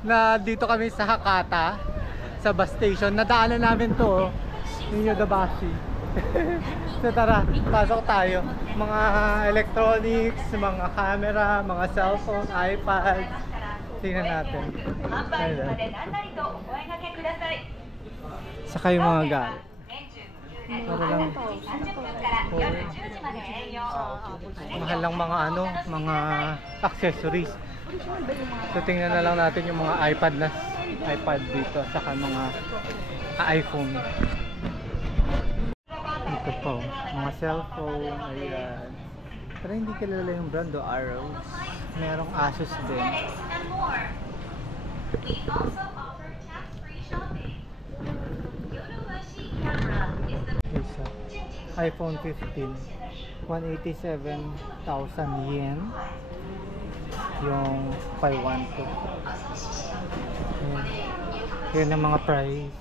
na dito kami sa Hakata, sa bus station. Nadaanan namin to, Ninyo Dabashi. So tara, pasok tayo. Mga electronics, mga camera, mga cellphone, iPad. Tingnan natin. Saka yung mga gal. Para lang mahal lang mga mga accessories. So tingnan na lang natin yung mga iPad dito, saka mga iPhone. Ito po, mga cellphone, ayan. Pero hindi kilala yung brand, Arrows. Merong Asus din. Isa. iPhone 15, 187,000 yen. Yung 512. Ayan. Yun ang mga price.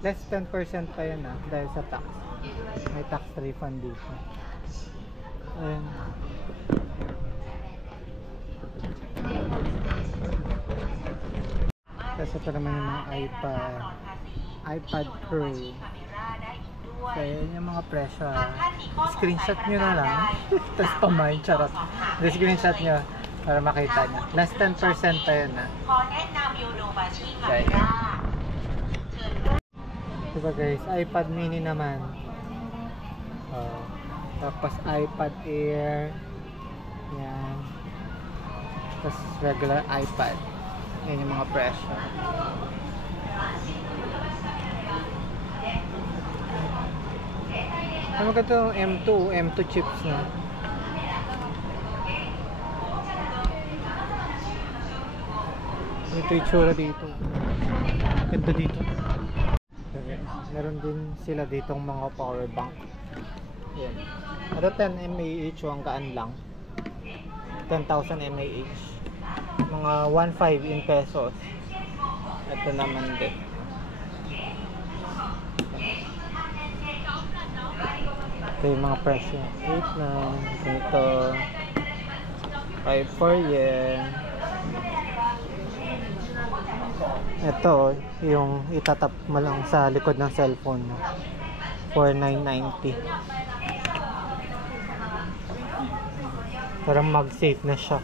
Less 10% pa yan dahil sa tax. May tax refund dito. Ayan. Kasi ito naman yung mga iPad Pro. So yun yung mga presyo. Screenshot nyo na lang. Tapos pamain, charot. Screenshot nyo para makita nyo. Less 10% pa yun Okay. Diba guys, iPad mini naman. Tapos iPad Air. Yan. Tapos regular iPad. Yan yung mga presyo. Ano ka ito? M2 chips na. Ito yung tsura dito. Ganda dito. Meron din sila ditong mga power bank. Yan. Ito 10 mAh, ang gaan lang. 10,000 mAh. Mga 1.5 in pesos. Ito naman din. Ito yung mga presyo. 8 na. Ito 5 yen. Ito yung itatap mo lang sa likod ng cellphone mo. 4,990. Parang mag-safe na siya.